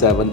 7,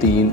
3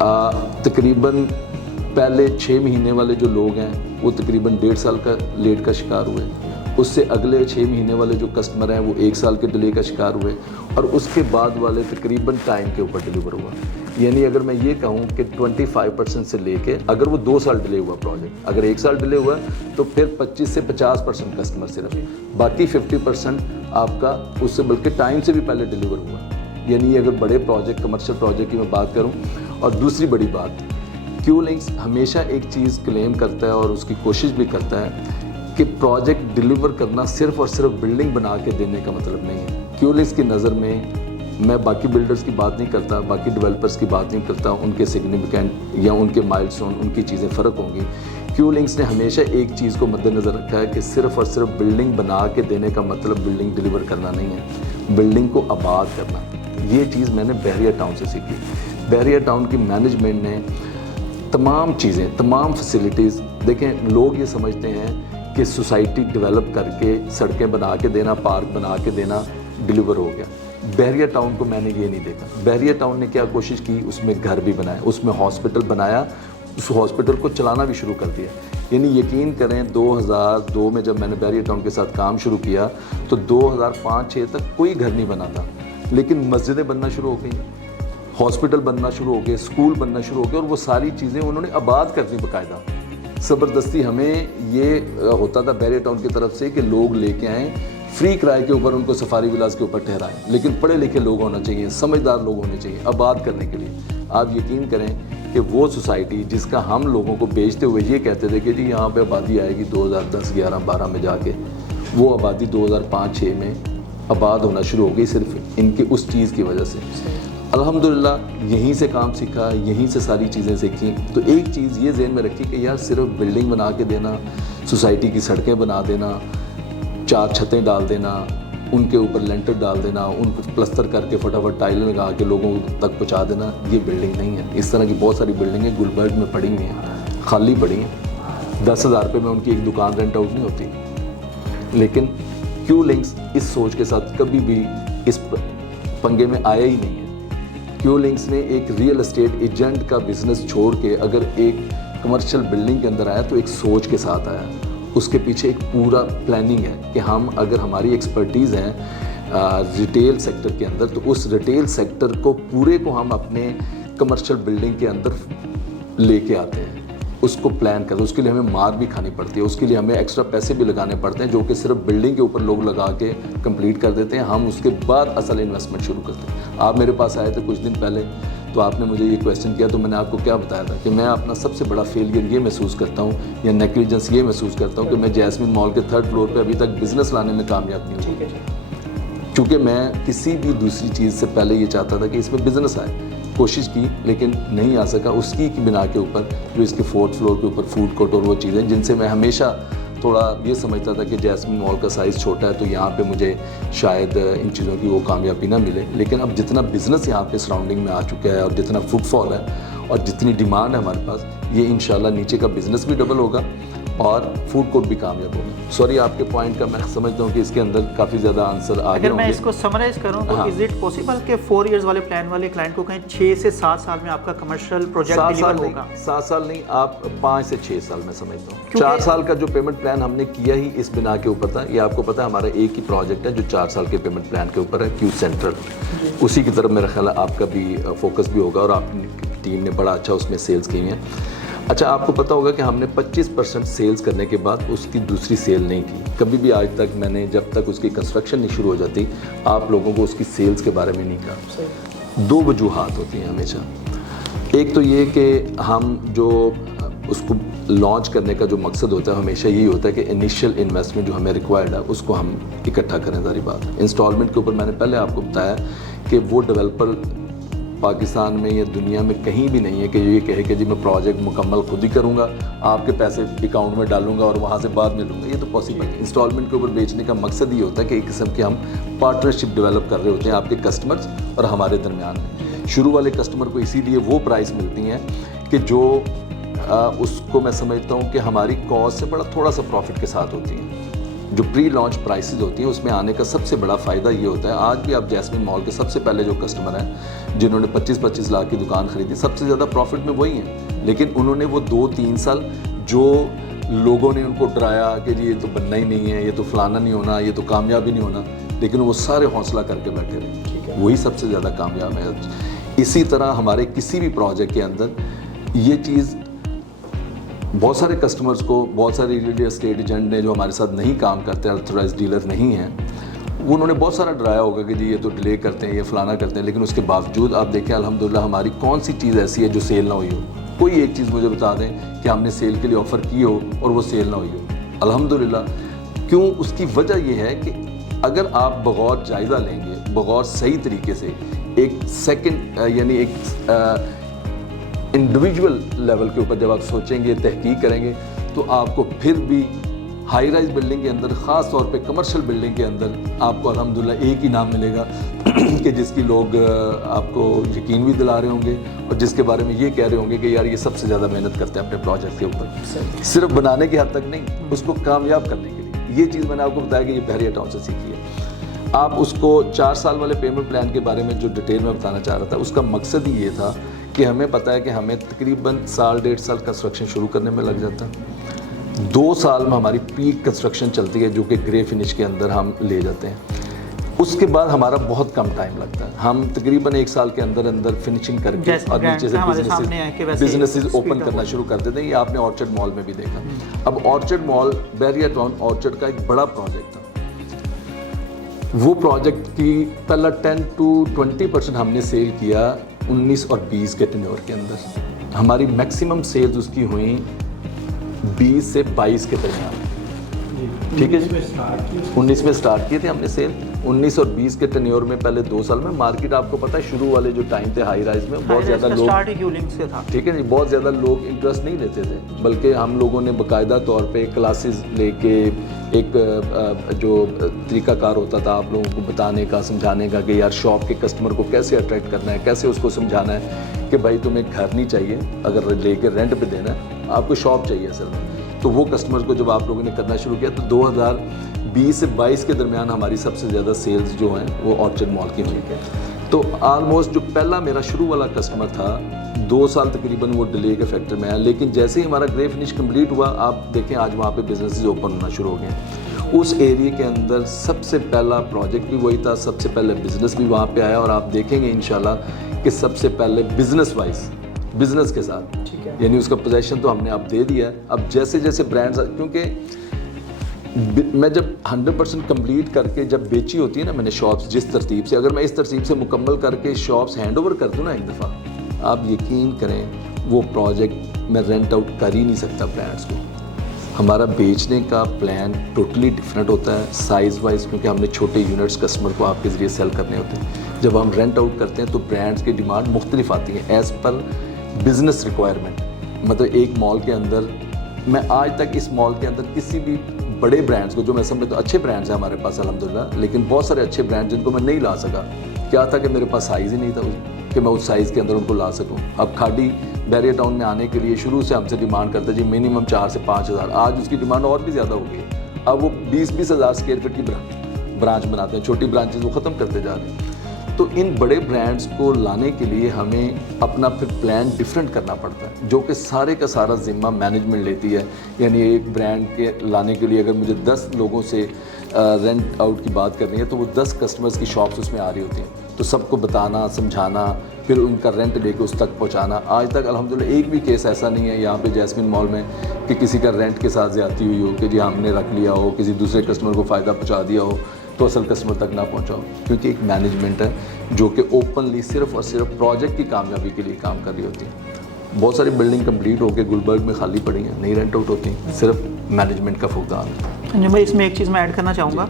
تقریباً پہلے 6 مہینے والے جو لوگ ہیں وہ تقریباً 1.5 سال کا لیٹ کا شکار ہوئے، اس سے اگلے 6 مہینے والے جو کسٹمر ہیں وہ 1 سال کے ڈیلے کا شکار ہوئے، اور اس کے بعد والے تقریباً ٹائم کے اوپر ڈیلیور ہوا. یعنی اگر میں یہ کہوں کہ 25% سے لے کے اگر وہ 2 سال ڈیلے ہوا پروجیکٹ، اگر 1 سال ڈیلے ہوا تو پھر 25 سے 50% کسٹمر صرف، باقی 50% آپ کا اس سے بلکہ ٹائم سے بھی پہلے ڈیلیور ہوا. یعنی اگر بڑے پروجیکٹ کمرشل پروجیکٹ کی میں بات کروں. اور دوسری بڑی بات، کیو لنکس ہمیشہ ایک چیز کلیم کرتا ہے اور اس کی کوشش بھی کرتا ہے کہ پروجیکٹ ڈیلیور کرنا صرف اور صرف بلڈنگ بنا کے دینے کا مطلب نہیں ہے. کیو لنکس کی نظر میں باقی بلڈرز کی بات نہیں کرتا، باقی ڈیولپرز کی بات نہیں کرتا، ان کے سگنیفیکنٹ یا ان کے مائل سٹون ان کی چیزیں فرق ہوں گی. کیو لنکس نے ہمیشہ ایک چیز کو مد نظر رکھا ہے کہ صرف اور صرف بلڈنگ بنا کے دینے کا مطلب بلڈنگ ڈیلیور کرنا نہیں ہے، بلڈنگ کو آباد کرنا. یہ چیز میں نے بحریہ ٹاؤن سے سیکھی. بحریہ ٹاؤن کی مینجمنٹ نے تمام چیزیں، تمام فیسلٹیز، دیکھیں لوگ یہ سمجھتے ہیں کہ سوسائٹی ڈیولپ کر کے سڑکیں بنا کے دینا، پارک بنا کے دینا ڈیلیور ہو گیا. بحریہ ٹاؤن کو میں نے یہ نہیں دیکھا. بحریہ ٹاؤن نے کیا کوشش کی، اس میں گھر بھی بنایا، اس میں ہاسپٹل بنایا، اس ہاسپٹل کو چلانا بھی شروع کر دیا. یعنی یقین کریں 2002 میں جب میں نے بحریہ ٹاؤن کے ساتھ کام شروع کیا تو 2005-6 تک کوئی گھر نہیں بنا تھا، لیکن مسجدیں بننا شروع ہو گئیں، ہاسپٹل بننا شروع ہو گئے، اسکول بننا شروع ہو گئے، اور وہ ساری چیزیں انہوں نے آباد کر دی باقاعدہ. زبردستی ہمیں یہ ہوتا تھا بحریہ ٹاؤن کی طرف سے کہ لوگ لے کے آئیں فری کرائے کے اوپر، ان کو سفاری ولاز کے اوپر ٹھہرائیں، لیکن پڑھے لکھے لوگ ہونا چاہیے، سمجھدار لوگ ہونے چاہیے آباد کرنے کے لیے. آپ یقین کریں کہ وہ سوسائٹی جس کا ہم لوگوں کو بیچتے ہوئے یہ کہتے تھے کہ جی یہاں پہ آبادی آئے گی 2010, 11, 12 میں جا کے، وہ آبادی 2005-6 میں آباد ہونا شروع ہو گئی صرف ان کی اس چیز کی وجہ سے. الحمدللہ یہیں سے کام سیکھا، یہیں سے ساری چیزیں سیکھیں. تو ایک چیز یہ ذہن میں رکھی کہ یار صرف بلڈنگ بنا کے دینا، سوسائٹی کی سڑکیں بنا دینا، 4 چھتیں ڈال دینا، ان کے اوپر لینٹر ڈال دینا، ان کو پلستر کر کے فٹافٹ ٹائل لگا کے لوگوں تک پہنچا دینا، یہ بلڈنگ نہیں ہے. اس طرح کی بہت ساری بلڈنگیں گلبرگ میں پڑی ہوئی ہیں، خالی پڑی ہیں، 10,000 روپے میں ان کی ایک دکان رینٹ آؤٹ نہیں ہوتی. لیکن کیو لنکس اس سوچ کے ساتھ کبھی بھی اس پنگے میں آیا ہی نہیں ہے. کیو لنکس نے ایک ریئل اسٹیٹ ایجنٹ کا بزنس چھوڑ کے اگر ایک کمرشل بلڈنگ کے اندر آیا تو ایک سوچ کے ساتھ آیا. اس کے پیچھے ایک پورا پلاننگ ہے کہ ہم اگر ہماری ایکسپرٹیز ہیں ریٹیل سیکٹر کے اندر تو اس ریٹیل سیکٹر کو پورے کو ہم اپنے کمرشل بلڈنگ کے اندر لے کے آتے ہیں، اس کو پلان کرتے ہیں. اس کے لیے ہمیں مار بھی کھانی پڑتی ہے، اس کے لیے ہمیں ایکسٹرا پیسے بھی لگانے پڑتے ہیں جو کہ صرف بلڈنگ کے اوپر لوگ لگا کے کمپلیٹ کر دیتے ہیں. ہم اس کے بعد اصل انویسٹمنٹ شروع کرتے ہیں. آپ میرے پاس آئے تھے کچھ دن پہلے تو آپ نے مجھے یہ کویسچن کیا تو میں نے آپ کو کیا بتایا تھا کہ میں اپنا سب سے بڑا فیلئر یہ محسوس کرتا ہوں یا نیگلیجنس یہ محسوس کرتا ہوں کہ میں جیسمین مال کے 3rd فلور پہ ابھی تک بزنس لانے میں کامیاب نہیں ہوں. چونکہ میں کسی بھی دوسری چیز سے پہلے یہ چاہتا تھا کہ اس میں بزنس آئے، کوشش کی لیکن نہیں آ سکا. اس کی بنا کے اوپر جو اس کے 4th فلور کے اوپر فوڈ کورٹ اور وہ چیزیں جن سے میں ہمیشہ تھوڑا یہ سمجھتا تھا کہ جیسمین مال کا سائز چھوٹا ہے تو یہاں پہ مجھے شاید ان چیزوں کی وہ کامیابی نہ ملے. لیکن اب جتنا بزنس یہاں پہ سراؤنڈنگ میں آ چکا ہے اور جتنا فٹ فال ہے اور جتنی ڈیمانڈ ہے ہمارے پاس، یہ انشاءاللہ نیچے کا بزنس بھی ڈبل ہوگا اور فوڈ کورٹ بھی کامیاب ہوگا. سوری آپ کے پوائنٹ کا میں سمجھتا ہوں کہ اس کے اندر کافی زیادہ آنسر آ گئے اگر میں اس کو سمرائز کروں تو از اٹ پاسبل کہ 4 ایئرز والے پلان والے کلائنٹ کو کہیں 6 سے 7 سال میں آپ کا کمرشل پروجیکٹ ڈیلیور ہوگا؟ 7 سال نہیں، آپ 5 سے 6 سال میں سمجھتا ہوں. 4 سال کا جو پیمنٹ پلان ہم نے کیا ہی اس بنا کے اوپر تھا. یہ آپ کو پتا ہے ہمارا ایک ہی پروجیکٹ ہے جو 4 سال کے پیمنٹ پلان کے اوپر ہے، کیو سینٹرل. اسی کی طرف میرا خیال ہے آپ کا بھی فوکس بھی ہوگا اور آپ کی ٹیم نے بڑا اچھا اس میں سیلز کی ہیں. اچھا آپ کو پتہ ہوگا کہ ہم نے 25% سیلز کرنے کے بعد اس کی دوسری سیل نہیں کی کبھی بھی آج تک. میں نے جب تک اس کی کنسٹرکشن نہیں شروع ہو جاتی آپ لوگوں کو اس کی سیلز کے بارے میں نہیں کہا. 2 وجوہات ہوتی ہیں ہمیشہ. ایک تو یہ کہ ہم جو اس کو لانچ کرنے کا جو مقصد ہوتا ہے ہمیشہ یہی ہوتا ہے کہ انیشیل انویسٹمنٹ جو ہمیں ریکوائرڈ ہے اس کو ہم اکٹھا کریں. ساری بات انسٹالمنٹ کے اوپر میں نے پہلے آپ کو بتایا کہ وہ ڈیولپر پاکستان میں یا دنیا میں کہیں بھی نہیں ہے کہ یہ کہے کہ جی میں پروجیکٹ مکمل خود ہی کروں گا، آپ کے پیسے اکاؤنٹ میں ڈالوں گا اور وہاں سے بعد میں لوں گا. یہ تو پاسبل ہے. انسٹالمنٹ کے اوپر بیچنے کا مقصد یہ ہوتا ہے کہ ایک قسم کے ہم پارٹنرشپ ڈیولپ کر رہے ہوتے ہیں آپ کے کسٹمرز اور ہمارے درمیان میں. شروع والے کسٹمر کو اسی لیے وہ پرائس ملتی ہیں کہ جو اس کو میں سمجھتا ہوں کہ ہماری کاسٹ سے بڑا تھوڑا سا پروفٹ کے ساتھ ہوتی ہیں. جو پری لانچ پرائسز ہوتی ہیں اس میں آنے کا سب سے بڑا فائدہ یہ ہوتا ہے. آج بھی آپ جیسمین مال کے سب سے پہلے جو کسٹمر ہیں جنہوں نے 25-25 لاکھ کی دکان خریدی, سب سے زیادہ پروفٹ میں وہی ہیں, لیکن انہوں نے وہ 2-3 سال جو لوگوں نے ان کو ڈرایا کہ جی یہ تو بننا ہی نہیں ہے, یہ تو فلانا نہیں ہونا, یہ تو کامیاب ہی نہیں ہونا, لیکن وہ سارے حوصلہ کر کے بیٹھے رہے, وہی سب سے زیادہ کامیاب ہے. اسی طرح ہمارے کسی بھی پروجیکٹ کے اندر یہ چیز بہت سارے کسٹمرز کو, بہت سارے ریئل اسٹیٹ ایجنٹ نے جو ہمارے ساتھ نہیں کام کرتے, آتھورائز ڈیلر نہیں ہیں, وہ انہوں نے بہت سارا ڈرایا ہوگا کہ جی یہ تو ڈیلے کرتے ہیں, یہ فلانا کرتے ہیں, لیکن اس کے باوجود آپ دیکھیں الحمدللہ ہماری کون سی چیز ایسی ہے جو سیل نہ ہوئی ہو. کوئی ایک چیز مجھے بتا دیں کہ ہم نے سیل کے لیے آفر کی ہو اور وہ سیل نہ ہوئی ہو. الحمدللہ. کیوں؟ اس کی وجہ یہ ہے کہ اگر آپ بغور جائزہ لیں گے, بغور صحیح طریقے سے ایک سیکنڈ یعنی ایک انڈیویجول لیول کے اوپر جب آپ سوچیں گے, تحقیق کریں گے, تو آپ کو پھر بھی ہائی رائز بلڈنگ کے اندر, خاص طور پہ کمرشل بلڈنگ کے اندر, آپ کو الحمدللہ ایک ہی نام ملے گا کہ جس کی لوگ آپ کو یقین بھی دلا رہے ہوں گے اور جس کے بارے میں یہ کہہ رہے ہوں گے کہ یار یہ سب سے زیادہ محنت کرتے ہیں اپنے پروجیکٹ کے اوپر, صرف بنانے کی حد تک نہیں, اس کو کامیاب کرنے کے لیے. یہ چیز میں نے آپ کو بتایا کہ یہ بحریہ ٹاؤن سے سیکھی ہے. آپ اس کو 4 سال والے پیمنٹ پلان کے بارے میں جو ڈیٹیل میں بتانا چاہ رہا تھا, اس کا مقصد ہی یہ تھا کہ ہمیں پتہ ہے کہ ہمیں تقریباً 1.5 سال کنسٹرکشن شروع کرنے میں لگ جاتا ہے. 2 سال میں ہماری پیک کنسٹرکشن چلتی ہے جو کہ گرے فنش کے اندر ہم لے جاتے ہیں. اس کے بعد ہمارا بہت کم ٹائم لگتا ہے. ہم تقریباً 1 سال کے اندر فنشنگ کر کے اور نیچے سے بزنسز اوپن کرنا شروع کر دیتے ہیں. یہ آپ نے آرچرڈ مال میں بھی دیکھا. اب آرچرڈ مال بحریہ ٹاؤن آرچرڈ کا ایک بڑا پروجیکٹ تھا. وہ پروجیکٹ کی پہلا 10-20% ہم نے سیل کیا 19 اور 20 کے ٹینیور کے اندر. ہماری میکسیمم سیلز اس کی ہوئیں 20 سے 22 کے درمیان. ٹھیک ہے جی, 19 میں سٹارٹ کیے تھے ہم نے سیل. 19 اور 20 کے ٹینیور میں پہلے 2 سال میں مارکیٹ آپ کو پتہ ہے شروع والے جو ٹائم تھے ہائی رائز میں بہت زیادہ لوگ, ٹھیک ہے جی, بہت زیادہ لوگ انٹرسٹ نہیں لیتے تھے, بلکہ ہم لوگوں نے باقاعدہ طور پہ کلاسز لے کے ایک جو طریقہ کار ہوتا تھا آپ لوگوں کو بتانے کا, سمجھانے کا کہ یار شاپ کے کسٹمر کو کیسے اٹریکٹ کرنا ہے, کیسے اس کو سمجھانا ہے کہ بھائی تمہیں گھر نہیں چاہیے اگر لے کے رینٹ پہ دینا ہے, آپ کو شاپ چاہیے اصل میں. تو وہ کسٹمر کو جب آپ لوگوں نے کرنا شروع کیا تو 2020 سے 22 کے درمیان ہماری سب سے زیادہ سیلز جو ہیں وہ آرچرڈ مال کی ہوئی ہے. تو آلموسٹ جو پہلا میرا شروع والا کسٹمر تھا 2 سال تقریباً وہ ڈیلے کے فیکٹر میں آیا, لیکن جیسے ہی ہمارا گرے فنش کمپلیٹ ہوا آپ دیکھیں آج وہاں پہ بزنسز اوپن ہونا شروع ہو گئے. اس ایریے کے اندر سب سے پہلا پروجیکٹ بھی وہی تھا, سب سے پہلے بزنس بھی وہاں پہ آیا, اور آپ دیکھیں گے انشاءاللہ کہ سب سے پہلے بزنس وائز بزنس کے ساتھ, یعنی اس کا پوزیشن تو ہم نے اب دے دیا ہے. اب جیسے جیسے برانڈز, کیونکہ میں جب 100% کمپلیٹ کر کے جب بیچی ہوتی ہے نا میں نے شاپس جس ترتیب سے, اگر میں اس ترتیب سے مکمل کر کے شاپس ہینڈ اوور کر دوں نا ایک دفعہ, آپ یقین کریں وہ پروجیکٹ میں رینٹ آؤٹ کر ہی نہیں سکتا برانڈس کو. ہمارا بیچنے کا پلان ٹوٹلی ڈفرینٹ ہوتا ہے سائز وائز, کیونکہ ہم نے چھوٹے یونٹس کسٹمر کو آپ کے ذریعے سیل کرنے ہوتے ہیں. جب ہم رینٹ آؤٹ کرتے ہیں تو برانڈس کی ڈیمانڈ مختلف آتی ہے ایز پر بزنس ریکوائرمنٹ. مطلب ایک مال کے اندر, میں آج تک اس مال کے اندر کسی بھی بڑے برانڈس کو, جو میں سمجھتا ہوں اچھے برانڈس ہیں ہمارے پاس الحمدللہ, لیکن بہت سارے اچھے برانڈ جن کو میں نہیں لا سکا, کیا تھا کہ میرے پاس سائز ہی نہیں تھا کہ میں اس سائز کے اندر ان کو لا سکوں. اب کھاڈی بحریہ ٹاؤن میں آنے کے لیے شروع سے ہم سے ڈیمانڈ کرتا جی منیمم 4 سے 5 ہزار. آج اس کی ڈیمانڈ اور بھی زیادہ ہو گئی. اب وہ 20-20 ہزار اسکوائر فٹ کی برانچ بناتے ہیں, چھوٹی برانچز وہ ختم کرتے جا رہے ہیں. تو ان بڑے برانڈز کو لانے کے لیے ہمیں اپنا پھر پلان ڈفرینٹ کرنا پڑتا ہے, جو کہ سارے کا سارا ذمہ مینجمنٹ لیتی ہے. یعنی ایک برانڈ کے لانے کے لیے اگر مجھے 10 لوگوں سے رینٹ آؤٹ کی بات کرنی ہے تو وہ 10 کسٹمرز کی شاپس اس میں آ رہی ہوتی ہیں, تو سب کو بتانا, سمجھانا, پھر ان کا رینٹ لے کے اس تک پہنچانا. آج تک الحمدللہ ایک بھی کیس ایسا نہیں ہے یہاں پہ جیسمین مال میں کہ کسی کا رینٹ کے ساتھ زیادتی ہوئی ہو کہ جی ہم نے رکھ لیا ہو, کسی دوسرے کسٹمر کو فائدہ پہنچا دیا ہو تو اصل کسٹمر تک نہ پہنچاؤ. کیونکہ ایک مینجمنٹ ہے جو کہ اوپنلی صرف اور صرف پروجیکٹ کی کامیابی کے لیے کام کر رہی ہوتی ہے. بہت ساری بلڈنگ کمپلیٹ ہو کے گلبرگ میں خالی پڑی ہیں, نہیں رینٹ آؤٹ ہوتی, صرف مینجمنٹ کا فقدان ہے. میں اس میں ایک چیز میں ایڈ کرنا چاہوں گا,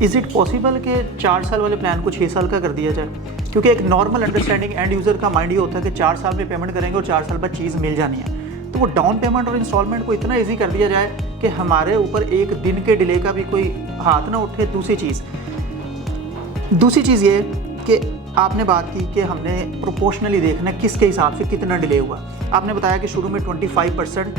از اٹ پاسبل کہ 4 سال والے پلان کو 6 سال کا کر دیا جائے؟ کیونکہ ایک نارمل انڈرسٹینڈنگ اینڈ یوزر کا مائنڈ یہ ہوتا ہے کہ 4 سال میں پیمنٹ کریں گے اور 4 سال بعد چیز مل جانی ہے. تو وہ ڈاؤن پیمنٹ اور انسٹالمنٹ کو اتنا ایزی کر دیا جائے کہ ہمارے اوپر ایک دن کے ڈیلے کا بھی کوئی ہاتھ نہ اٹھے. دوسری چیز یہ کہ آپ نے بات کی کہ ہم نے پروپورشنلی دیکھنا ہے کس کے حساب سے کتنا ڈیلے ہوا. آپ نے بتایا کہ شروع میں 25%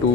2,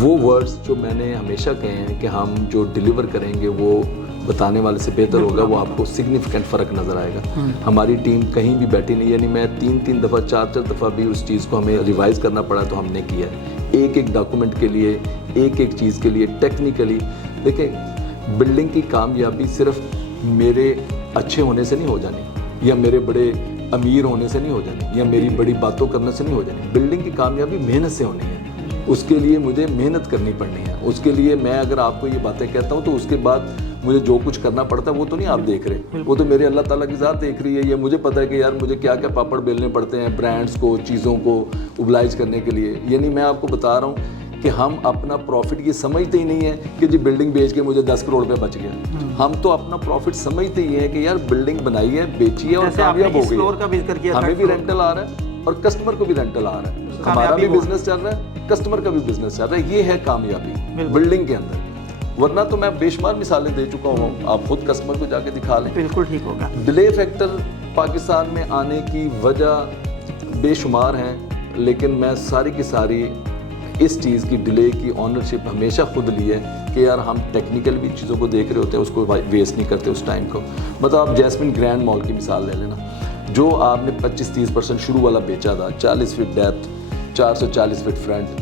وہ ورڈز جو میں نے ہمیشہ کہے ہیں کہ ہم جو ڈیلیور کریں گے وہ بتانے والے سے بہتر ہوگا, وہ آپ کو سگنیفیکنٹ فرق نظر آئے گا. ہماری ٹیم کہیں بھی بیٹھی نہیں, یعنی میں 3 دفعہ 4 دفعہ بھی اس چیز کو ہمیں ریوائز کرنا پڑا تو ہم نے کیا ہے, ایک ڈاکومنٹ کے لیے, ایک چیز کے لیے. ٹیکنیکلی دیکھیں, بلڈنگ کی کامیابی صرف میرے اچھے ہونے سے نہیں ہو جانی, یا میرے بڑے امیر ہونے سے نہیں ہو جانی, یا میری بڑی باتوں کرنے سے نہیں ہو جانی. بلڈنگ کی کامیابی محنت سے ہونی ہے, اس کے لیے مجھے محنت کرنی پڑنی ہے. اس کے لیے میں اگر آپ کو یہ باتیں کہتا ہوں تو اس کے بعد مجھے جو کچھ کرنا پڑتا ہے وہ تو نہیں آپ دیکھ رہے, وہ تو میرے اللہ تعالیٰ کی ذات دیکھ رہی ہے. یہ مجھے پتہ ہے کہ یار مجھے کیا کیا پاپڑ بیلنے پڑتے ہیں برانڈس کو, چیزوں کو اوبلائز کرنے کے لیے. یعنی میں آپ کو بتا رہا ہوں کہ ہم اپنا پروفٹ یہ سمجھتے ہی نہیں ہے کہ جی بلڈنگ بیچ کے مجھے 10 کروڑ روپے بچ گیا. ہم تو اپنا پروفٹ سمجھتے ہی ہیں کہ یار بلڈنگ بنائی ہے, بیچی ہے اور کامیاب ہو گئی ہے, ہمیں بھی رینٹل آ رہا ہے اور کسٹمر کو بھی رینٹل آ رہا ہے, ہمارا بھی بزنس چل رہا ہے, کسٹمر کا بھی بزنس چل رہا ہے. یہ ہے کامیابی بلڈنگ کے اندر. ورنہ تو میں بے شمار مثالیں دے چکا ہوں, آپ خود کسٹمر کو جا کے دکھا لیں. بالکل ٹھیک ہوگا. ڈیلے فیکٹر پاکستان میں آنے کی وجہ بے شمار ہیں, لیکن میں ساری کی ساری اس چیز کی ڈیلے کی آنرشپ ہمیشہ خود لی ہے کہ یار ہم ٹیکنیکل بھی چیزوں کو دیکھ رہے ہوتے ہیں, اس کو ویسٹ نہیں کرتے اس ٹائم کو. مطلب آپ جیسمن گرینڈ مال کی مثال لے لینا, جو آپ نے 25-30% شروع والا بیچا تھا, 40 فٹ ڈیپتھ, 440 فٹ فرنٹ,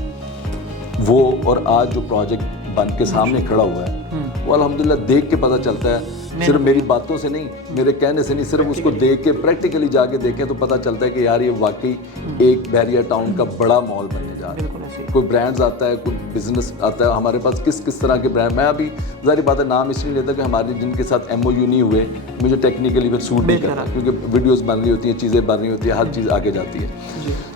وہ اور آج جو پروجیکٹ بن کے سامنے کھڑا ہوا ہے, وہ الحمدللہ دیکھ کے پتہ چلتا ہے, صرف میری باتوں سے نہیں, میرے کہنے سے نہیں, صرف اس کو دیکھ کے پریکٹیکلی جا کے دیکھیں تو پتہ چلتا ہے کہ یار یہ واقعی ایک بحریہ ٹاؤن کا بڑا مال بننے جا رہا ہے. کوئی برانڈز آتا ہے, کوئی بزنس آتا ہے, ہمارے پاس کس طرح کے برانڈ. میں ابھی ظاہر بات ہے نام اس لیے لیتا کہ ہمارے جن کے ساتھ MOU نہیں ہوئے, مجھے ٹیکنیکلی پھر سوٹ نہیں کرتا, کیونکہ ویڈیوز بن رہی ہوتی ہیں, چیزیں بن رہی ہوتی ہیں, ہر چیز آگے جاتی ہے.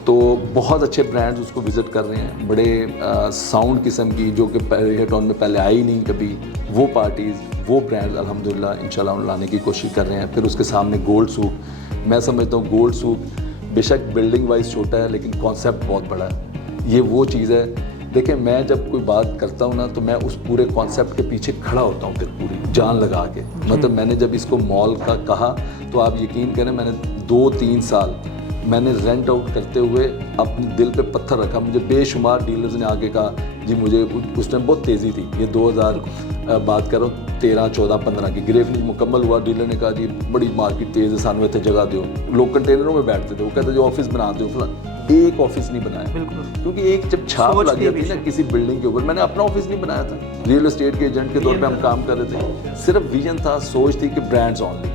تو بہت اچھے برانڈز اس کو وزٹ کر رہے ہیں, بڑے ساؤنڈ قسم کی جو کہ بحریہ ٹاؤن میں پہلے آئی نہیں کبھی, وہ پارٹیز, وہ برانڈز الحمدللہ انشاءاللہ لانے کی کوشش کر رہے ہیں. پھر اس کے سامنے گولڈ سوق, میں سمجھتا ہوں گولڈ سوق بے شک بلڈنگ وائز چھوٹا ہے لیکن کانسیپٹ بہت بڑا ہے. یہ وہ چیز ہے, دیکھیں میں جب کوئی بات کرتا ہوں نا تو میں اس پورے کانسیپٹ کے پیچھے کھڑا ہوتا ہوں, پھر پوری جان لگا کے. مطلب میں نے جب اس کو مال کا کہا تو آپ یقین کریں میں نے 2-3 سال میں نے رینٹ آؤٹ کرتے ہوئے اپنے دل پہ پتھر رکھا. مجھے بے شمار ڈیلرز نے آگے کہا جی مجھے, اس ٹائم بہت تیزی تھی, یہ 2000 بات کرو 13, 14, 15 کی گریف نہیں مکمل ہوا. ڈیلر نے کہا جی بڑی مارکیٹ تیز ہے, سانوے اتنے جگہ دو. لوگ کنٹینروں میں بیٹھتے تھے, وہ کہتے جو آفس بنا دو فلاں. ایک آفس نہیں بنایا, کیونکہ ایک جب چھاپ لگ جاتی نا کسی بلڈنگ کے اوپر. میں نے اپنا آفس نہیں بنایا تھا, ریئل اسٹیٹ کے ایجنٹ کے طور پہ ہم کام کر رہے تھے. صرف ویژن تھا, سوچ تھی کہ برانڈز اونلی.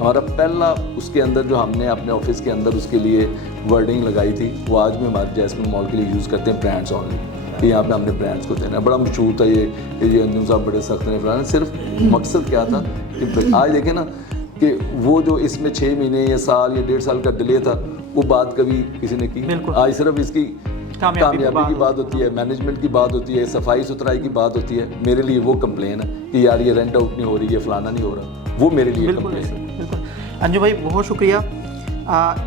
اور اب پہلا اس کے اندر جو ہم نے اپنے آفس کے اندر اس کے لیے ورڈنگ لگائی تھی, وہ آج بھی ہمارے جیسمن مال کے لیے یوز کرتے ہیں, برانڈز اونلی. کہ یہاں پہ ہم نے برانڈس کو دینا ہے. بڑا مشہور تھا یہ انجم صاحب بڑے سخت ہیں فلانا. صرف مقصد کیا تھا کہ آج دیکھیں نا کہ وہ جو اس میں 6 مہینے یا سال یا 1.5 سال کا ڈیلے تھا, وہ بات کبھی کسی نے کی. آج صرف اس کی کامیابی کی بات ہوتی ہے, مینجمنٹ کی بات ہوتی ہے, صفائی ستھرائی کی بات ہوتی ہے. میرے لیے وہ کمپلین ہے کہ یار یہ رینٹ آؤٹ نہیں ہو رہی ہے, فلانا نہیں ہو رہا, وہ میرے لیے کمپلین ہے. بالکل انجم بھائی بہت شکریہ.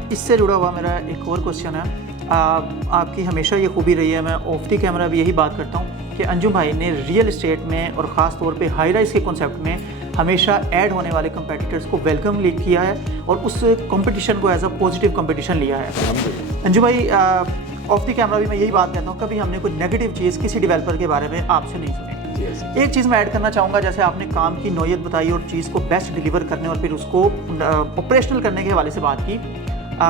اس سے جڑا ہوا میرا ایک اور کوشچن ہے. آپ کی ہمیشہ یہ خوبی رہی ہے, میں آف دی کیمرہ بھی یہی بات کرتا ہوں کہ انجم بھائی نے ریئل اسٹیٹ میں اور خاص طور پہ ہائی رائز کے کنسیپٹ میں ہمیشہ ایڈ ہونے والے کمپیٹیٹرز کو ویلکم کیا ہے اور اس کمپٹیشن کو ایز اے پازیٹیو کمپٹیشن لیا ہے. انجم بھائی آف دی کیمرہ بھی میں یہی بات کہتا ہوں, کبھی ہم نے کوئی نیگیٹو چیز کسی ڈیولپر کے بارے میں آپ سے نہیں سنی. ایک چیز میں ایڈ کرنا چاہوں گا, جیسے آپ نے کام کی نوعیت بتائی اور چیز کو بیسٹ ڈیلیور کرنے اور پھر اس کو آپریشنل کرنے کے حوالے سے بات کی.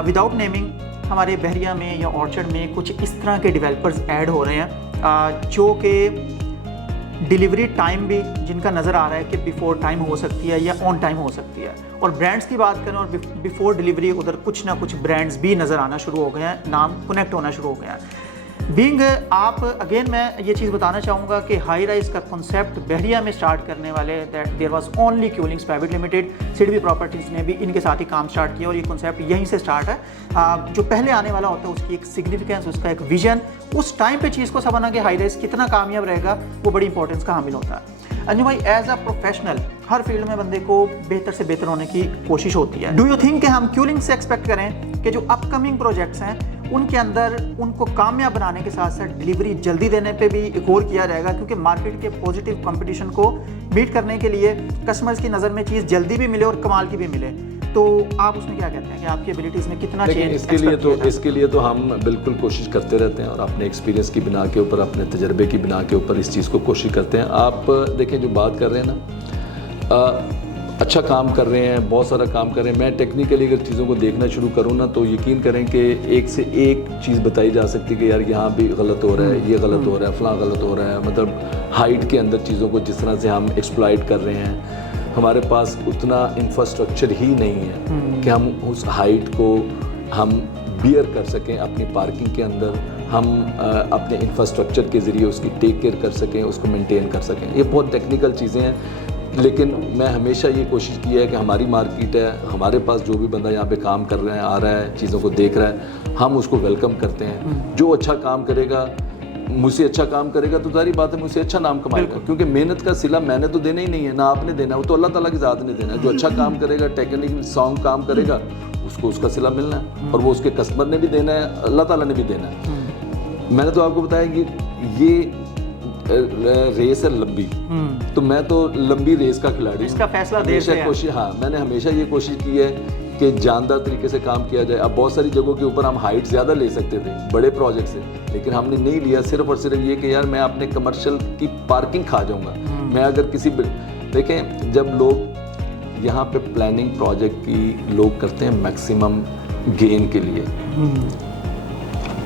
وداؤٹ نیمنگ ہمارے بحریہ میں یا آرچرڈ میں کچھ اس طرح کے ڈیولپرز ایڈ ہو رہے ہیں جو کہ ڈیلیوری ٹائم بھی جن کا نظر آ رہا ہے کہ بیفور ٹائم ہو سکتی ہے یا آن ٹائم ہو سکتی ہے. اور برانڈس کی بات کریں اور بیفور ڈیلیوری ادھر کچھ نہ کچھ برانڈس بھی نظر آنا شروع ہو گئے ہیں, نام کنیکٹ ہونا شروع ہو گیا ہے. بینگ آپ اگین میں یہ چیز بتانا چاہوں گا کہ ہائی رائز کا کنسیپٹ بحریہ میں سٹارٹ کرنے والے دیر واز اونلی کیولنگس پرائیویٹ لمیٹیڈ. سڈوی پراپرٹیز نے بھی ان کے ساتھ ہی کام سٹارٹ کیا اور یہ کنسیپٹ یہیں سے سٹارٹ ہے. جو پہلے آنے والا ہوتا ہے اس کی ایک سگنیفیکینس, اس کا ایک ویژن, اس ٹائم پہ چیز کو سمجھنا کہ ہائی رائز کتنا کامیاب رہے گا, وہ بڑی امپورٹنس کا حامل ہوتا ہے. انجم بھائی as a professional Hare field میں بندے کو بہتر سے بہتر ہونے کی کوشش ہوتی ہے. ڈو یو تھنک کہ ہم کیولنگ سے ایکسپیکٹ کریں کہ جو اپ کمنگ پروجیکٹس ہیں ان کے اندر ان کو کامیاب بنانے کے ساتھ ساتھ ڈیلیوری جلدی دینے پہ بھی غور کیا جائے گا, کیونکہ مارکیٹ کے پازیٹیو کمپٹیشن کو میٹ کرنے کے لیے کسٹمرز کی نظر میں چیز جلدی بھی ملے اور کمال کی بھی ملے. تو آپ اس میں کیا کہتے ہیں کہ آپ کی ایبلٹیز میں کتنا لیکن چینج اس کے لیے تو ہم بالکل کوشش کرتے رہتے ہیں اور اپنے ایکسپیرینس کی بنا کے اوپر, اپنے تجربے کی بنا کے اوپر اس چیز کو کوشش کرتے ہیں. آپ دیکھیں جو بات کر رہے ہیں نا, اچھا کام کر رہے ہیں, بہت سارا کام کر رہے ہیں. میں ٹیکنیکلی اگر چیزوں کو دیکھنا شروع کروں نا تو یقین کریں کہ ایک سے ایک چیز بتائی جا سکتی کہ یار یہاں بھی غلط ہو رہا ہے, یہ غلط ہو رہا ہے, فلاں غلط ہو رہا ہے. مطلب ہائٹ کے اندر چیزوں کو جس طرح سے ہم ایکسپلائٹ کر رہے ہیں, ہمارے پاس اتنا انفراسٹرکچر ہی نہیں ہے کہ ہم اس ہائٹ کو ہم بیئر کر سکیں اپنی پارکنگ کے اندر, ہم اپنے انفراسٹرکچر کے ذریعے اس کی ٹیک کیئر کر سکیں, اس کو مینٹین کر سکیں. یہ بہت ٹیکنیکل چیزیں ہیں, لیکن میں ہمیشہ یہ کوشش کی ہے کہ ہماری مارکیٹ ہے, ہمارے پاس جو بھی بندہ یہاں پہ کام کر رہے ہیں, آ رہا ہے, چیزوں کو دیکھ رہا ہے, ہم اس کو ویلکم کرتے ہیں. جو اچھا کام کرے گا, مجھ سے اچھا کام کرے گا تو ظاہری بات ہے مجھ سے اچھا نام کمائے گا, کیونکہ محنت کا صلہ میں نے تو دینا ہی نہیں ہے, نہ آپ نے دینا, وہ تو اللہ تعالیٰ کی ذات نے دینا ہے. جو اچھا کام کرے گا, ٹیکنیکل سانگ کام کرے گا, اس کو اس کا صلہ ملنا ہے, اور وہ اس کے کسٹمر نے بھی دینا ہے, اللہ تعالیٰ نے بھی دینا ہے. میں نے تو آپ کو بتایا کہ یہ ریس ہے لمبی, تو میں تو لمبی ریس کا کھلاڑی ہوں. اس کا فیصلہ دیر سے ہے. ہاں, میں نے ہمیشہ یہ کوشش کی ہے کہ جاندار طریقے سے کام کیا جائے. اب بہت ساری جگہوں کے اوپر ہم ہائٹ زیادہ لے سکتے تھے بڑے پروجیکٹ سے, لیکن ہم نے نہیں لیا, صرف اور صرف یہ کہ یار میں اپنے کمرشل کی پارکنگ کھا جاؤں گا. میں اگر کسی دیکھیں, جب لوگ یہاں پہ پلاننگ پروجیکٹ کی لوگ کرتے ہیں میکسیمم گین کے لیے,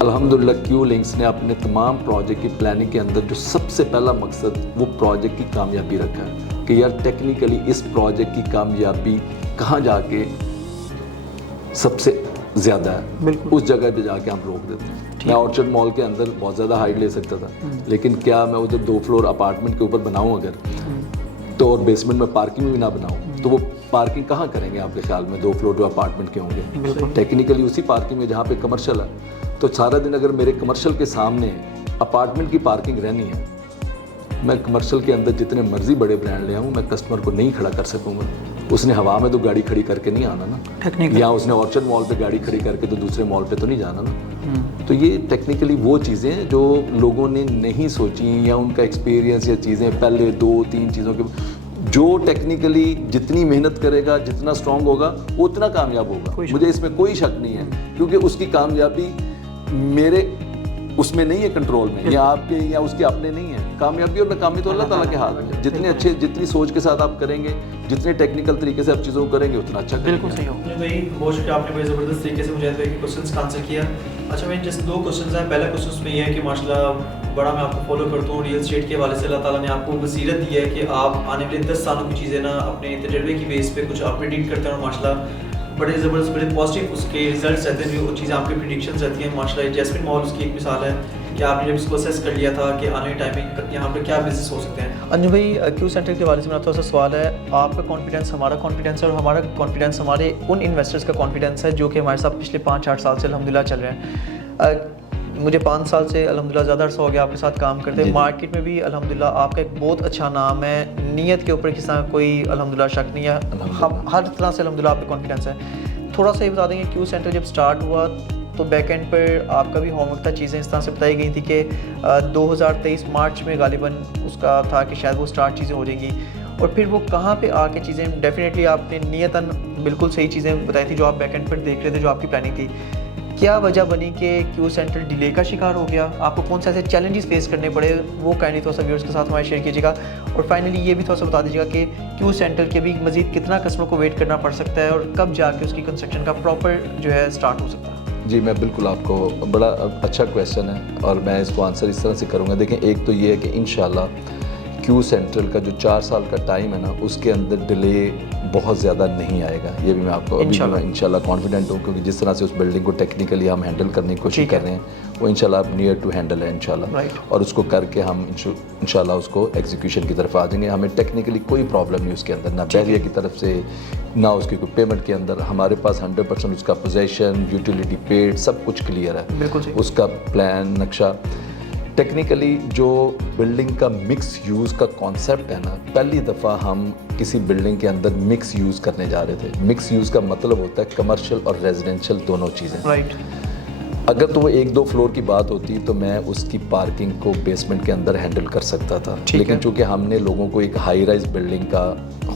الحمدللہ کیو لنکس نے اپنے تمام پروجیکٹ کی پلاننگ کے اندر جو سب سے پہلا مقصد وہ پروجیکٹ کی کامیابی رکھا ہے کہ یار ٹیکنیکلی اس پروجیکٹ کی کامیابی کہاں جا کے سب سے زیادہ ہے, اس جگہ پہ جا کے ہم روک دیتے ہیں. میں آرچرڈ مال کے اندر بہت زیادہ ہائٹ لے سکتا تھا, لیکن کیا میں ادھر 2 فلور اپارٹمنٹ کے اوپر بناؤں اگر تو, اور بیسمنٹ میں پارکنگ بھی نہ بناؤں, تو وہ پارکنگ کہاں کریں گے آپ کے خیال میں 2 فلور جو اپارٹمنٹ کے ہوں گے؟ ٹیکنیکلی اسی پارکنگ میں جہاں پہ کمرشل ہے. تو سارا دن اگر میرے کمرشل کے سامنے اپارٹمنٹ کی پارکنگ رہنی ہے, میں کمرشل کے اندر جتنے مرضی بڑے برانڈ لے آؤں, میں کسٹمر کو نہیں کھڑا کر سکوں گا. اس نے ہوا میں تو گاڑی کھڑی کر کے نہیں آنا نا, یا اس نے آرچرڈ مال پہ گاڑی کھڑی کر کے تو دوسرے مال پہ تو نہیں جانا نا. تو یہ ٹیکنیکلی وہ چیزیں جو لوگوں نے نہیں سوچی, یا ان کا ایکسپیرینس یا چیزیں پہلے 2-3 چیزوں کے, جو ٹیکنیکلی جتنی محنت کرے گا, جتنا اسٹرانگ ہوگا, وہ اتنا کامیاب ہوگا. مجھے اس میں کوئی شک نہیں ہے, کیونکہ اس کی کامیابی میرے اس میں نہیں ہے کنٹرول میں, یا آپ کے یا اس کے اپنے نہیں ہے. کامیابی اور ناکامی تو اللہ تعالیٰ کے ہاتھ میں. جتنے اچھے, جتنی سوچ کے ساتھ آپ کریں گے, جتنے ٹیکنیکل طریقے سے آپ چیزوں کو کریں گے, اتنا اچھا کریں گے. بالکل صحیح ہو. بھائی بہت شکریہ, آپ نے بڑے زبردست طریقے سے مجھے کوشچنس کا آنسر کیا. اچھا میں جیسے 2 کوشچنس ہیں. پہلا کوشچن میں یہ ہے کہ ماشاء اللہ بڑا میں آپ کو فالو کرتا ہوں, ریئل اسٹیٹ کے حوالے سے اللہ تعالیٰ نے آپ کو بصیرت دی ہے کہ آپ آنے والے 10 سالوں کی چیزیں نا اپنے تجربے کی بیس پہ کچھ آپ پریڈکٹ کرتے ہیں, اور ماشاء اللہ بڑے زبردست, بڑے پازیٹیو اس کے ریزلٹس رہتے ہیں, جو چیزیں آپ کی پریڈکشنز رہتی ہیں. ماشاء اللہ جیسمن مال اس کی ایک مثال ہے کہ آپ نے جب اس کو اسیس کر لیا تھا کہ آنے والے ٹائم میں یہاں پہ کیا بزنس ہو سکتے ہیں. انجو بھائی, کیو سینٹر کے حوالے سے میرا تھوڑا سا سوال ہے. آپ کا کانفیڈینس ہمارا کانفیڈینس ہے, اور ہمارا کانفیڈینس ہمارے ان انویسٹرس کا کانفیڈینس ہے جو کہ ہمارے ساتھ پچھلے 5-8 سال سے الحمدللہ چل رہے ہیں. مجھے 5 سال سے الحمدللہ زیادہ عرصہ ہو گیا آپ کے ساتھ کام کرتے ہیں. مارکیٹ میں بھی الحمدللہ آپ کا ایک بہت اچھا نام ہے, نیت کے اوپر کسی طرح کوئی الحمدللہ شک نہیں ہے, ہر طرح سے الحمدللہ آپ پہ کانفیڈینس ہے. تھوڑا سا یہ بتا دیں گے کیو سینٹر جب سٹارٹ ہوا تو بیک اینڈ پر آپ کا بھی ہوم ورک تھا, چیزیں اس طرح سے بتائی گئی تھی کہ 2023 مارچ میں غالباً اس کا تھا کہ شاید وہ سٹارٹ چیزیں ہو جائیں گی, اور پھر وہ کہاں پہ آ کے چیزیں ڈیفینیٹلی آپ نے نیتاً بالکل صحیح چیزیں بتائی تھی جو آپ بیک اینڈ پر دیکھ رہے تھے, جو آپ کی پلاننگ تھی. کیا وجہ بنی کہ کیو سینٹر ڈیلے کا شکار ہو گیا؟ آپ کو کون سے ایسے چیلنجز فیس کرنے پڑے, وہ کائنڈلی تھوڑا سا ویورز کے ساتھ ہمارے شیئر کیجیے گا. اور فائنلی یہ بھی تھوڑا سا بتا دیجیے گا کہ کیو سینٹر کے بھی مزید کتنا کسٹمر کو ویٹ کرنا پڑ سکتا ہے, اور کب جا کے اس کی کنسٹرکشن کا پراپر جو ہے اسٹارٹ ہو سکتا ہے. جی میں بالکل, آپ کو بڑا اچھا کویشچن ہے, اور میں اس کو آنسر اس طرح سے کروں گا. دیکھیں, ایک تو یہ ہے کہ انشاءاللہ کیو سینٹرل کا جو 4 سال کا ٹائم ہے نا, اس کے اندر ڈیلے بہت زیادہ نہیں آئے گا. یہ بھی میں آپ کو انشاءاللہ کانفیڈنٹ ہوں, کیونکہ جس طرح سے اس بلڈنگ کو ٹیکنیکلی ہم ہینڈل کرنے کی کوشش کر رہے ہیں, وہ انشاءاللہ نیئر ٹو ہینڈل ہے انشاءاللہ. اور اس کو کر کے ہم انشاءاللہ اس کو ایگزیکیوشن کی طرف آ جائیں گے. ہمیں ٹیکنیکلی کوئی پرابلم نہیں اس کے اندر, نہ بحریہ کی طرف سے, نہ اس کی کوئی پیمنٹ کے اندر. ہمارے پاس 100% اس کا پوزیشن, یوٹیلیٹی پیڈ, سب کچھ کلیئر ہے. بالکل اس کا پلان, نقشہ. ٹیکنیکلی جو بلڈنگ کا مکس یوز کا کانسیپٹ ہے نا, پہلی دفعہ ہم کسی بلڈنگ کے اندر مکس یوز کرنے جا رہے تھے. مکس یوز کا مطلب ہوتا ہے کمرشل اور ریزیڈینشیل دونوں چیزیں. اگر تو وہ 1-2 فلور کی بات ہوتی تو میں اس کی پارکنگ کو بیسمنٹ کے اندر ہینڈل کر سکتا تھا, لیکن چونکہ ہم نے لوگوں کو ایک ہائی رائز بلڈنگ کا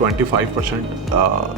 25%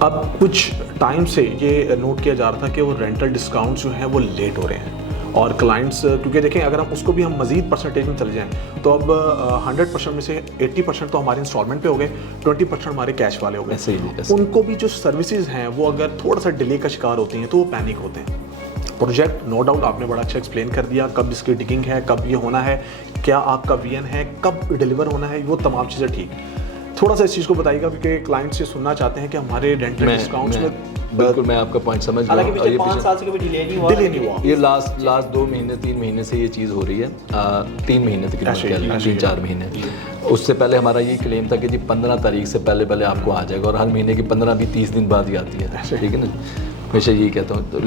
اب کچھ ٹائم سے یہ نوٹ کیا جا رہا تھا کہ وہ رینٹل ڈسکاؤنٹ جو ہیں وہ لیٹ ہو رہے ہیں اور کلائنٹس کیونکہ دیکھیں اگر ہم اس کو بھی ہم مزید پرسنٹیج میں چلے جائیں تو اب 100% میں سے 80% تو ہمارے انسٹالمنٹ پہ ہو گئے, 20% ہمارے کیش والے ہو گئے. ان کو بھی جو سروسز ہیں وہ اگر تھوڑا سا ڈیلے کا شکار ہوتی ہیں تو وہ پینک ہوتے ہیں. پروجیکٹ نو ڈاؤٹ آپ نے بڑا اچھا ایکسپلین کر دیا, کب اس کی ڈگنگ ہے, کب یہ ہونا ہے, کیا آپ کا وی این ہے, کب ڈیلیور ہونا ہے, وہ تمام چیزیں ٹھیک. تھوڑا سا اس چیز کو بتائیے گا کیونکہ کلائنٹس یہ سننا چاہتے ہیں کہ ہمارے رینٹل ڈسکاؤنٹس میں بالکل میں آپ کا پوائنٹ سمجھ گیا ہوں. اور یہ 5 سال سے کبھی ڈیلے نہیں ہوا, یہ لاسٹ 2 مہینے 3 مہینے سے یہ چیز ہو رہی ہے, 3 مہینے تقریباً 3-4 مہینے. اس سے پہلے ہمارا یہ کلیم تھا کہ جی 15 تاریخ سے پہلے آپ کو آ جائے گا, اور ہر مہینے کی 15 بھی 30 دن بعد ہی آتی ہے, ٹھیک ہے نا. ہمیشہ یہی کہتا ہوں. تو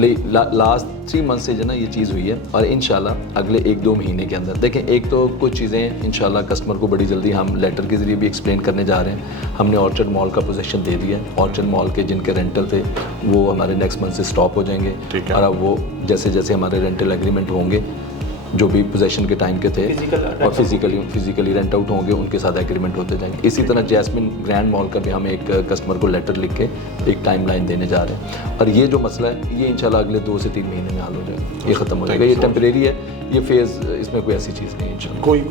لاسٹ 3 منتھ سے جو نا یہ چیز ہوئی ہے, اور انشاءاللہ اگلے 1-2 مہینے کے اندر دیکھیں. ایک تو کچھ چیزیں انشاءاللہ کسٹمر کو بڑی جلدی ہم لیٹر کے ذریعے بھی ایکسپلین کرنے جا رہے ہیں. ہم نے آرچرڈ مال کا پوزیشن دے دیا ہے. آرچرڈ مال کے جن کے رینٹل تھے وہ ہمارے نیکسٹ منتھ سے اسٹاپ ہو جائیں گے, اور اب وہ جیسے جیسے ہمارے رینٹل ایگریمنٹ ہوں گے جو بھی پوزیشن کے ٹائم کے تھے اور فزیکلی رینٹ آؤٹ ہوں گے ان کے ساتھ ایگریمنٹ ہوتے جائیں گے. اسی طرح جیسمن گرینڈ مال کا بھی ہم ایک کسٹمر کو لیٹر لکھ کے ایک ٹائم لائن دینے جا رہے ہیں, اور یہ جو مسئلہ ہے یہ انشاءاللہ اگلے 2 سے 3 مہینے میں حل ہو جائے گا, یہ ختم ہو جائے گا. یہ ٹیمپریری ہے, یہ فیز, اس میں کوئی ایسی چیز نہیں ہے انشاءاللہ. کوئی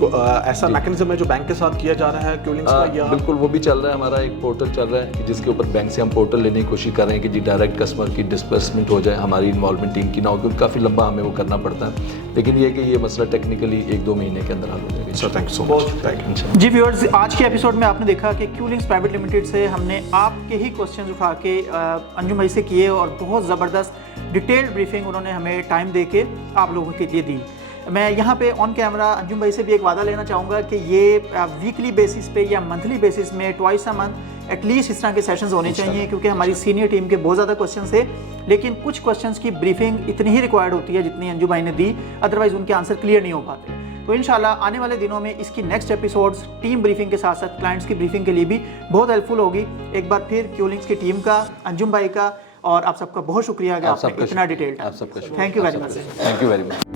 ایسا میکنزم ہے جو بینک کے ساتھ کیا جا رہا ہے کیولنگس کا؟ یا بالکل وہ بھی چل رہا ہے. ہمارا ایک پورٹل چل رہا ہے جس کے اوپر بینک سے ہم پورٹل لینے کی کوشش کر رہے ہیں کہ جی ڈائریکٹ کسٹمر کی ڈسپرسمنٹ ہو جائے, ہماری انوالومنٹ ٹیم کی نہ ہو, کیونکہ کافی لمبا ہمیں وہ کرنا پڑتا ہے. لیکن یہ کہ یہ مسئلہ ٹیکنیکلی 1-2 مہینے کے اندر حل ہو جائے گا. Sir thank you so much. جی ویورز, آج کے ایپیسوڈ میں آپ نے دیکھا کہ کیولنگس پرائیویٹ لمیٹڈ سے ہم نے آپ کے ہی کوسچنز اٹھا کے انجم بھائی سے کیے, اور بہت زبردست ڈیٹیلڈ بریفنگ انہوں نے ہمیں ٹائم دے کے آپ لوگوں کے لیے دی. میں یہاں پہ آن کیمرہ انجم بھائی سے بھی ایک وعدہ لینا چاہوں گا کہ یہ ویکلی بیسس پہ یا منتھلی بیسس میں twice a month at least اس طرح کے سیشنز ہونے چاہیے, کیونکہ ہماری سینئر ٹیم کے بہت زیادہ کوسچنس تھے, لیکن کچھ کوسچنس کی بریفنگ اتنی ہی ریکوائرڈ ہوتی ہے جتنی انجم بھائی نے دی, ادروائز ان کے آنسر کلیئر نہیں ہو پاتے. تو انشاءاللہ آنے والے دنوں میں اس کی نیکسٹ ایپیسوڈز ٹیم بریفنگ کے ساتھ ساتھ کلائنٹس کی بریفنگ کے لیے بھی بہت ہیلپ فل ہوگی. ایک بار پھر کیولنگس کی ٹیم کا, انجم بھائی کا اور آپ سب کا بہت شکریہ کہ آپ نے اتنا ڈیٹیل. آپ سب کا شکریہ. Thank you very much. Thank you very much.